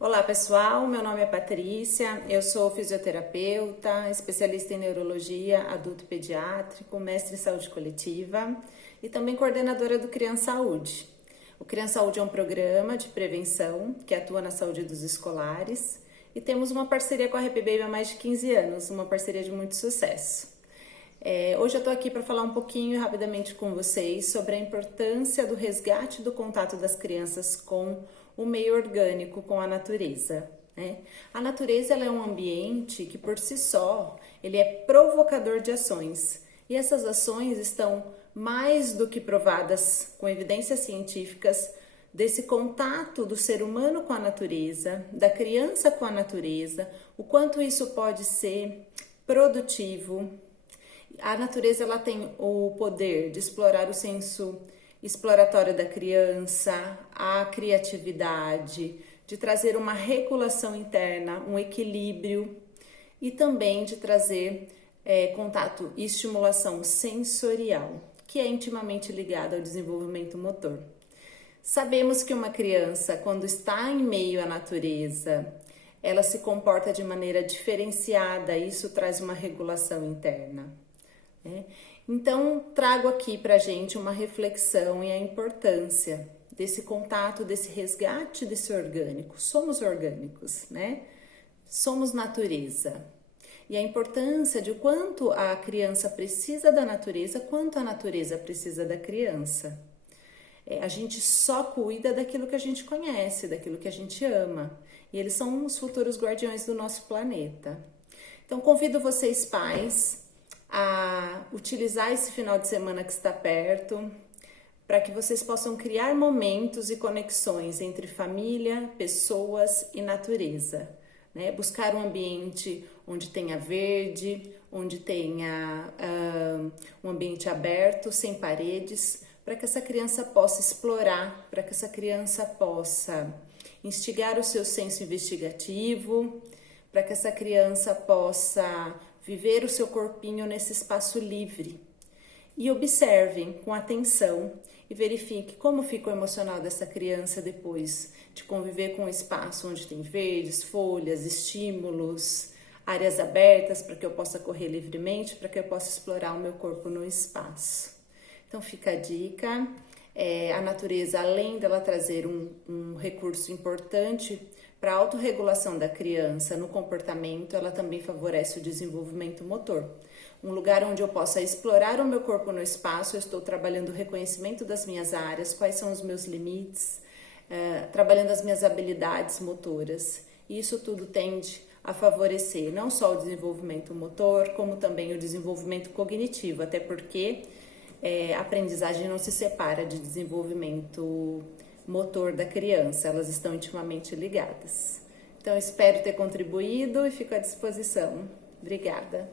Olá pessoal, meu nome é Patrícia, eu sou fisioterapeuta, especialista em neurologia adulto pediátrico, mestre em saúde coletiva e também coordenadora do Criança Saúde. O Criança Saúde é um programa de prevenção que atua na saúde dos escolares e temos uma parceria com a Happy Baby há mais de 15 anos, uma parceria de muito sucesso. Hoje eu estou aqui para falar um pouquinho rapidamente com vocês sobre a importância do resgate do contato das crianças com o meio orgânico, com a natureza. A natureza ela é um ambiente que por si só ele é provocador de ações e essas ações estão mais do que provadas com evidências científicas desse contato do ser humano com a natureza, da criança com a natureza, o quanto isso pode ser produtivo. A natureza ela tem o poder de explorar o senso exploratório da criança, a criatividade, de trazer uma regulação interna, um equilíbrio e também de trazer contato e estimulação sensorial, que é intimamente ligada ao desenvolvimento motor. Sabemos que uma criança, quando está em meio à natureza, ela se comporta de maneira diferenciada e isso traz uma regulação interna. Então, trago aqui pra gente uma reflexão e a importância desse contato, desse resgate desse orgânico. Somos orgânicos, né? Somos natureza. E a importância de quanto a criança precisa da natureza, quanto a natureza precisa da criança. A gente só cuida daquilo que a gente conhece, daquilo que a gente ama. E eles são os futuros guardiões do nosso planeta. Então, convido vocês, pais, a utilizar esse final de semana que está perto para que vocês possam criar momentos e conexões entre família, pessoas e natureza, né? Buscar um ambiente onde tenha verde, onde tenha um ambiente aberto, sem paredes, para que essa criança possa explorar, para que essa criança possa instigar o seu senso investigativo, para que essa criança possa viver o seu corpinho nesse espaço livre. E observem com atenção e verifiquem como fica o emocional dessa criança depois de conviver com um espaço onde tem verdes, folhas, estímulos, áreas abertas para que eu possa correr livremente, para que eu possa explorar o meu corpo no espaço. Então fica a dica, a natureza, além dela trazer um recurso importante para a autorregulação da criança no comportamento, ela também favorece o desenvolvimento motor. Um lugar onde eu possa explorar o meu corpo no espaço, eu estou trabalhando o reconhecimento das minhas áreas, quais são os meus limites, trabalhando as minhas habilidades motoras. E isso tudo tende a favorecer não só o desenvolvimento motor, como também o desenvolvimento cognitivo, até porque a aprendizagem não se separa de desenvolvimento motor da criança, elas estão intimamente ligadas. Então, espero ter contribuído e fico à disposição. Obrigada.